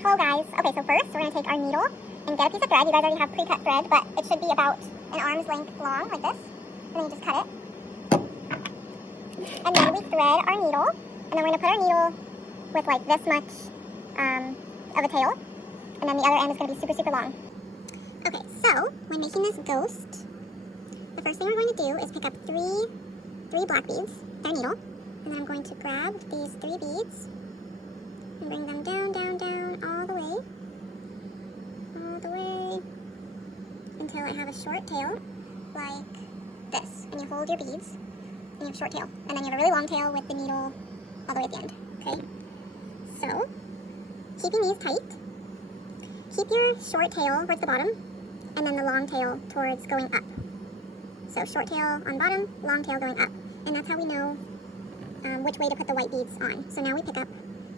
Hello guys. Okay, so first we're going to take our needle and get a piece of thread. You guys already have pre-cut thread, but it should be about an arm's length long, like this. And then you just cut it. And then we thread our needle, and then we're going to put our needle with like this much of a tail, and then the other end is going to be super, super long. Okay, so when making this ghost, the first thing we're going to do is pick up three black beads, their needle, and then I'm going to grab these 3 beads and bring them down, down, down, all the way, until I have a short tail, like this. And you hold your beads, and you have a short tail. And then you have a really long tail with the needle all the way at the end, okay? So, keeping these tight, keep your short tail towards the bottom, and then the long tail towards going up. So short tail on bottom, long tail going up. And that's how we know which way to put the white beads on. So now we pick up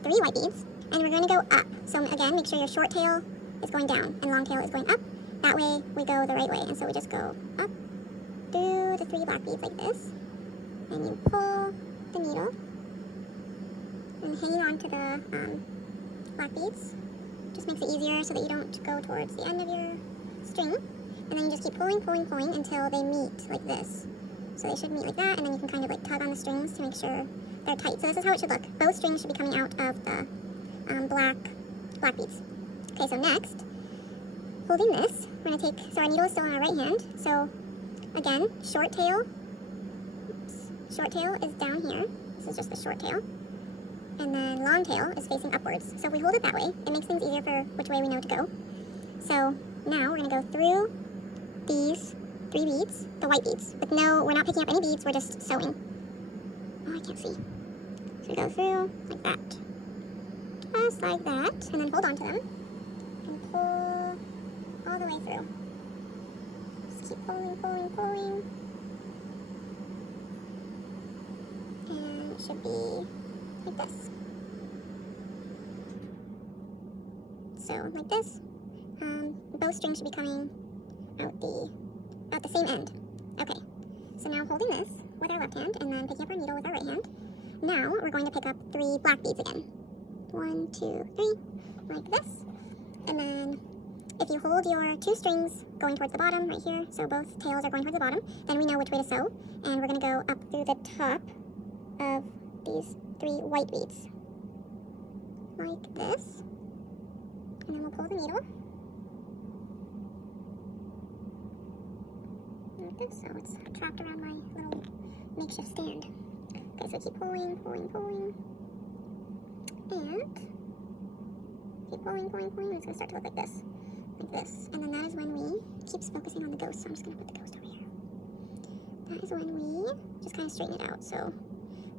3 white beads, and we're going to go up. So again, make sure your short tail is going down and long tail is going up. That way we go the right way. And so we just go up, do the 3 black beads like this, and you pull the needle, and hanging on to the black beads just makes it easier so that you don't go towards the end of your string. And then you just keep pulling, pulling, pulling until they meet like this. So they should meet like that, and then you can kind of like tug on the strings to make sure they're tight. So this is how it should look. Both strings should be coming out of the black beads. Okay, so next, holding this, we're going to take, so our needle is still in our right hand. So again, short tail is down here. This is just the short tail. And then long tail is facing upwards. So if we hold it that way, it makes things easier for which way we know to go. So now we're going to go through these 3 beads, the white beads, with we're not picking up any beads, we're just sewing. Oh, I can't see. So we go through like that. Just like that, and then hold on to them, and pull all the way through. Just keep pulling, pulling, pulling. And it should be like this. So, like this. Both strings should be coming out the same end. Okay, so now holding this with our left hand and then picking up our needle with our right hand. Now we're going to pick up 3 black beads again. 1, 2, 3, like this. And then if you hold your 2 strings going towards the bottom right here, so both tails are going towards the bottom, then we know which way to sew. And we're going to go up through the top of these 3 white beads, like this. And then we'll pull the needle. Like this, so it's trapped around my little makeshift stand. Okay, so keep pulling, pulling, pulling. And keep pulling, pulling, pulling. It's going to start to look like this. Like this. And then that is when we keeps focusing on the ghost. So I'm just going to put the ghost over here. That is when we just kind of straighten it out. So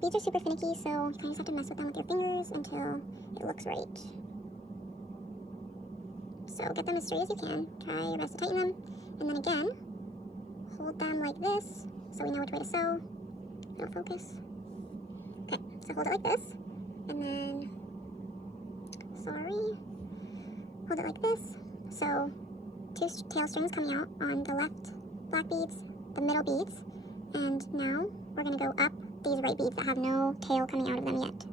beads are super finicky, so you kind of just have to mess with them with your fingers until it looks right. So get them as straight as you can. Try your best to tighten them. And then again, hold them like this so we know which way to sew. It'll focus. Okay, so hold it like this. And then, hold it like this. So 2 tail strings coming out on the left black beads, the middle beads. And now we're going to go up these right beads that have no tail coming out of them yet.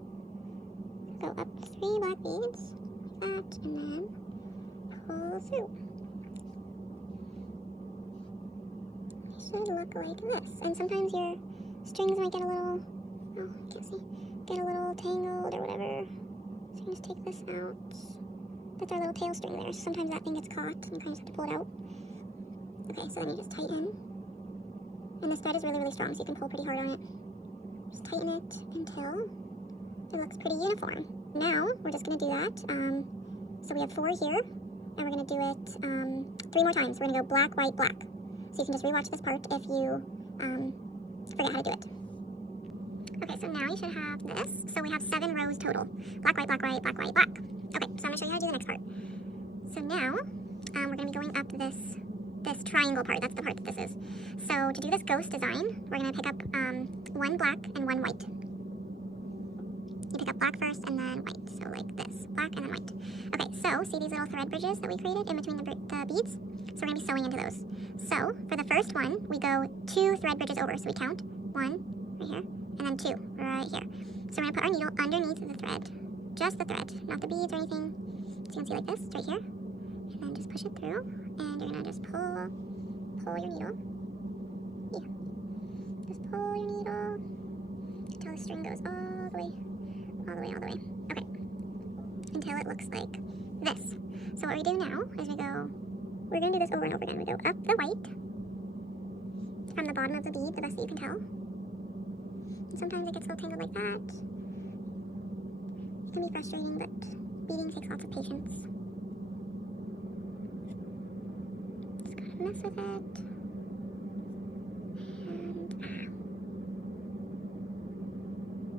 Go up 3 black beads, like that, and then pull through. It should look like this. And sometimes your strings might get a little, oh, I can't see, get a little tangled or whatever. So you can just take this out. That's our little tail string there. Sometimes that thing gets caught and you kind of just have to pull it out. Okay, so then you just tighten. And this thread is really, really strong, so you can pull pretty hard on it. Just tighten it until it looks pretty uniform. Now, we're just going to do that. So we have 4 here, and we're going to do it 3 more times. We're going to go black, white, black. So you can just rewatch this part if you forget how to do it. Okay, so now you should have this. So we have 7 rows total. Black, white, black, white, black, white, black. Okay, so I'm going to show you how to do the next part. So now, we're going to be going up this triangle part. That's the part that this is. So to do this ghost design, we're going to pick up 1 black and 1 white. You pick up black first and then white. So like this, black and then white. Okay, so see these little thread bridges that we created in between the beads? So we're going to be sewing into those. So for the first one, we go 2 thread bridges over. So we count 1 right here, and then 2 right here. So we're going to put our needle underneath the thread, just the thread, not the beads or anything. So you can see like this, it's right here. And then just push it through, and you're gonna just pull your needle. Yeah. Just pull your needle until the string goes all the way. Okay. Until it looks like this. So what we do now is we're gonna do this over and over again. We go up the white from the bottom of the bead, the best that you can tell. And sometimes it gets a little tangled like that. It can be frustrating, but beading takes lots of patience. Just gotta mess with it.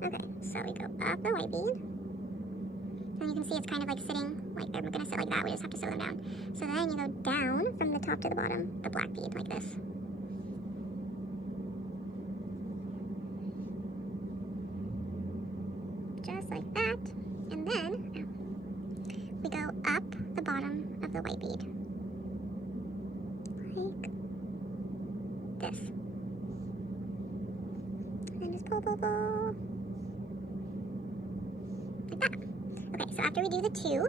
Okay, so we go up the white bead. And you can see it's kind of like sitting, like they're gonna sit like that, we just have to sew them down. So then you go down from the top to the bottom, the black bead, like this. Just like that. And then we go up the bottom of the white bead. Like this. And then just pull. Like that. Okay, so after we do the 2,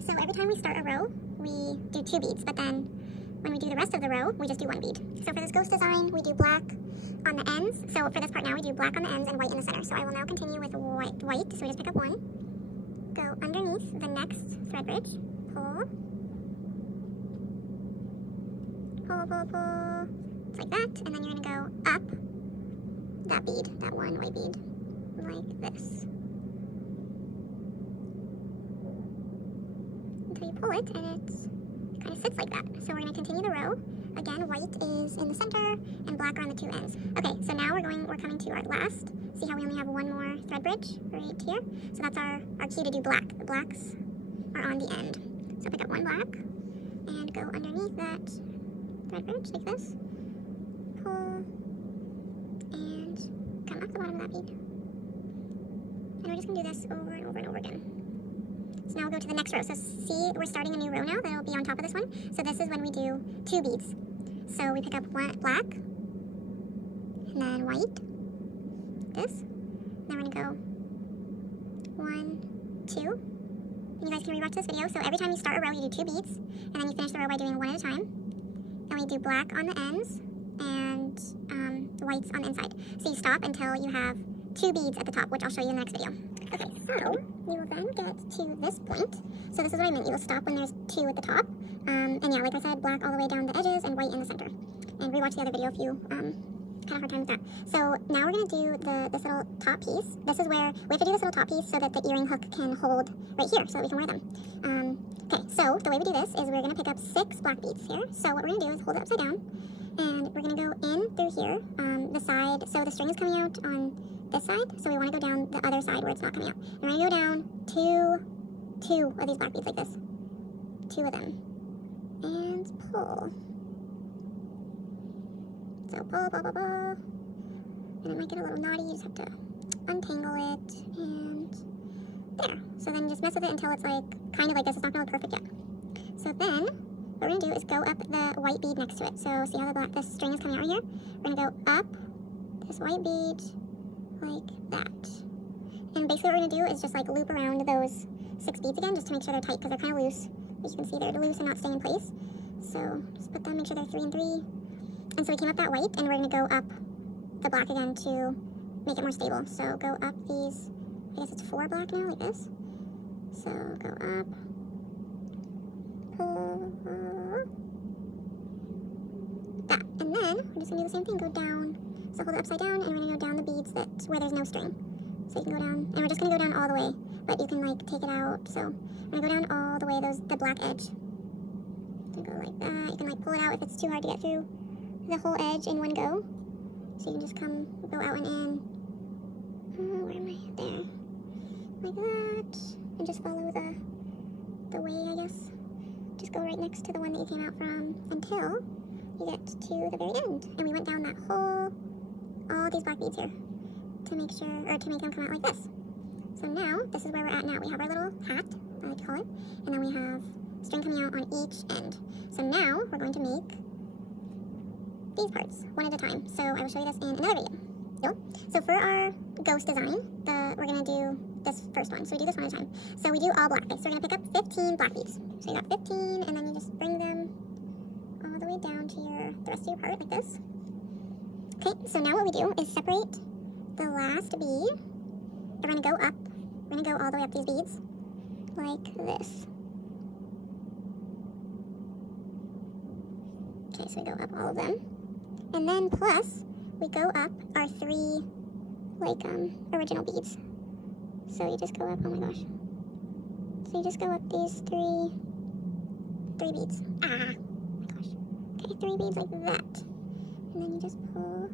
so every time we start a row, we do 2 beads, but then when we do the rest of the row, we just do 1 bead. So for this ghost design, we do black on the ends. So for this part now, we do black on the ends and white in the center. So I will now continue with white. So we just pick up 1, go underneath the next thread bridge, pull. It's like that, and then you're gonna go up that bead, that 1 white bead, like this. Until you pull it, and it kind of sits like that. So we're going to continue the row. Again, white is in the center, and black are on the 2 ends. Okay, so now we're coming to our last. See how we only have 1 more thread bridge right here? So that's our cue to do black. The blacks are on the end. So pick up 1 black, and go underneath that thread bridge like this. Pull, and come up the bottom of that bead. And we're just going to do this over and over and over again. So now we'll go to the next row. So see, we're starting a new row now that'll be on top of this one. So this is when we do 2 beads. So we pick up 1 black, and then white, this. Then we're gonna go 1, 2. And you guys can rewatch this video. So every time you start a row, you do 2 beads, and then you finish the row by doing 1 at a time. And we do black on the ends and whites on the inside. So you stop until you have 2 beads at the top, which I'll show you in the next video. Okay, so you will then get to this point. So this is what I meant. You will stop when there's 2 at the top. And yeah, like I said, black all the way down the edges and white in the center. And rewatch the other video if you kind of hard time with that. So now we're going to do this little top piece. This is where we have to do this little top piece so that the earring hook can hold right here so that we can wear them. Okay, so the way we do this is we're going to pick up 6 black beads here. So what we're going to do is hold it upside down. And we're going to go in through here, the side. So the string is coming out on this side, so we want to go down the other side where it's not coming out. And we're going to go down two of these black beads like this. 2 of them. And pull. So pull. And it might get a little knotty, you just have to untangle it, and there. So then just mess with it until it's like, kind of like this. It's not going to look perfect yet. So then, what we're going to do is go up the white bead next to it. So see how the string is coming out right here? We're going to go up this white bead, like that. And basically what we're going to do is just like loop around those 6 beads again, just to make sure they're tight, because they're kind of loose. As you can see, they're loose and not staying in place. So just put them, make sure they're 3 and 3. And so we came up that white, and we're going to go up the black again to make it more stable. So go up these, I guess it's 4 black now, like this. So go up, pull, that. And then we're just going to do the same thing, go down. So hold it upside down, and we're going to go down the beads where there's no string. So you can go down, and we're just going to go down all the way, but you can like take it out. So we're going to go down all the way, the black edge. So go like that. You can like pull it out if it's too hard to get through the whole edge in one go. So you can just go out and in. Where am I? There. Like that. And just follow the way, I guess. Just go right next to the one that you came out from until you get to the very end. And we went down that whole, all these black beads here to make sure, or to make them come out like this. So now, this is where we're at now. We have our little hat, I like to call it, and then we have string coming out on each end. So now, we're going to make these parts, one at a time. So I will show you this in another video. So for our ghost design, we're going to do this first one. So we do this one at a time. So we do all black. Okay, so we're gonna pick up 15 black beads. So you got 15, and then you just bring them all the way down to the rest of your part like this. Okay, so now what we do is separate the last bead. We're gonna go up. We're gonna go all the way up these beads like this. Okay, so we go up all of them. And then plus, we go up our 3, like, original beads. So you just go up, oh my gosh. So you just go up these 3 beads. Ah, oh my gosh. Okay, 3 beads like that. And then you just pull,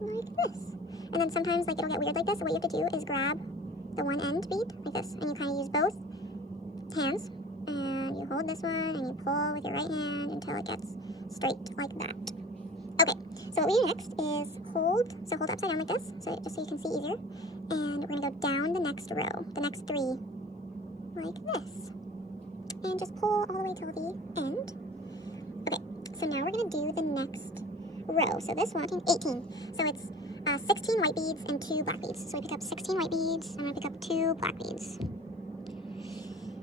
like this. And then sometimes, like, it'll get weird like this, so what you have to do is grab the one end bead, like this, and you kind of use both hands, and you hold this one, and you pull with your right hand until it gets straight like that. Okay, so what we do next is hold upside down like this, so just so you can see easier, and we're gonna go down the next row, the next 3, like this, and just pull all the way till the end. Okay, so now we're gonna do the next row. So this one, 18, so it's 16 white beads and 2 black beads. So we pick up 16 white beads, and we pick up 2 black beads.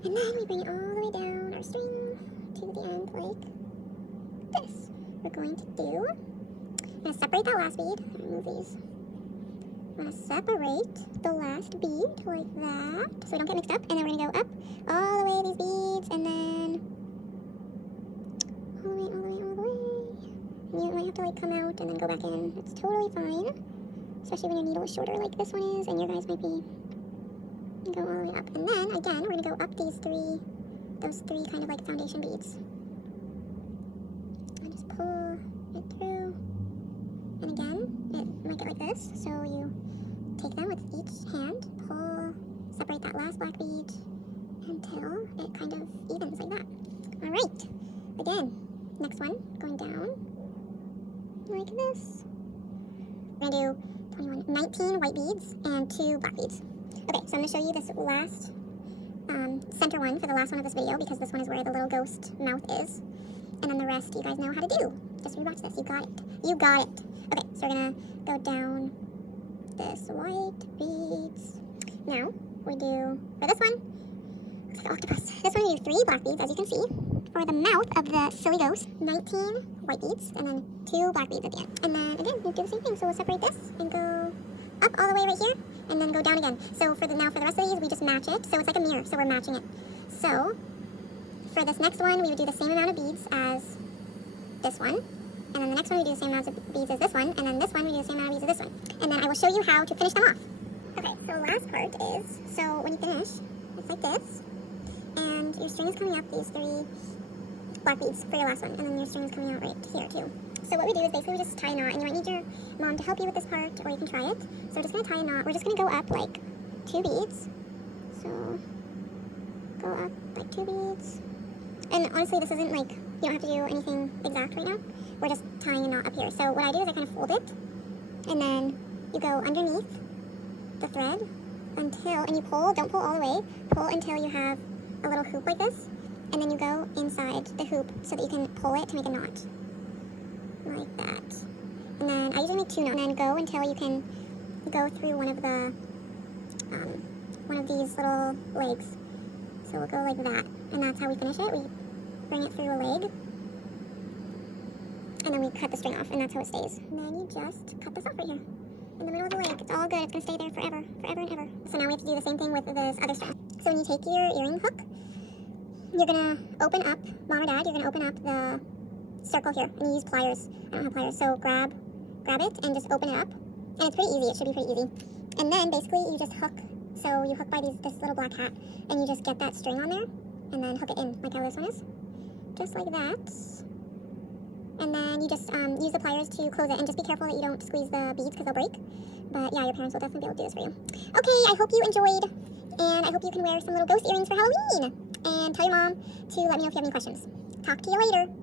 And then we bring it all the way down our string to the end like this. We're going to do, I'm going to separate that last bead. Remove these. I'm going to separate the last bead like that, so we don't get mixed up. And then we're going to go up all the way these beads, and then all the way. And you might have to like come out and then go back in. It's totally fine. Especially when your needle is shorter like this one is, and your guys might be, go all the way up. And then, again, we're going to go up those 3 kind of like foundation beads. And just pull it through. And again, it might get like this, so you take them with each hand, pull, separate that last black bead until it kind of evens like that. Alright, again, next one, going down like this. We're going to do 19 white beads and 2 black beads. Okay, so I'm going to show you this last center one for the last one of this video, because this one is where the little ghost mouth is. And then the rest you guys know how to do. Just rewatch this. You got it. You got it. Okay, so we're going to go down this white beads. Now, we do, for this one, looks like an octopus. This one we do 3 black beads, as you can see. For the mouth of the silly ghost, 19 white beads, and then 2 black beads at the end. And then, again, we do the same thing. So we'll separate this and go up all the way right here, and then go down again. So for the rest of these, we just match it. So it's like a mirror, so we're matching it. So for this next one, we would do the same amount of beads as this one. And then the next one, we do the same amount of beads as this one. And then this one, we do the same amount of beads as this one. And then I will show you how to finish them off. Okay, so last part is, so when you finish, it's like this. And your string is coming up these 3 black beads for your last one. And then your string is coming out right here, too. So what we do is basically we just tie a knot, and you might need your mom to help you with this part, or you can try it. So we're just going to tie a knot. We're just going to go up like 2 beads. So go up like 2 beads. And honestly, this isn't like, you don't have to do anything exact right now. We're just tying a knot up here. So what I do is I kind of fold it, and then you go underneath the thread until, and you pull, don't pull all the way, pull until you have a little hoop like this, and then you go inside the hoop so that you can pull it to make a knot. Like that. And then I usually make 2 knots, and then go until you can go through one of these little legs. So we'll go like that, and that's how we finish it. We bring it through a leg, and then we cut the string off, and that's how it stays. And then you just cut this off right here, in the middle of the leg. It's all good. It's going to stay there forever, forever and ever. So now we have to do the same thing with this other string. So when you take your earring hook, you're going to open up, mom or dad, you're going to open up the circle here, and you use pliers. I don't have pliers, so grab it and just open it up. And it's pretty easy. It should be pretty easy. And then basically you just hook. So you hook by this little black hat, and you just get that string on there, and then hook it in like how this one is, just like that. And then you just use the pliers to close it, and just be careful that you don't squeeze the beads because they'll break. But yeah, your parents will definitely be able to do this for you. Okay, I hope you enjoyed, and I hope you can wear some little ghost earrings for Halloween. And tell your mom to let me know if you have any questions. Talk to you later.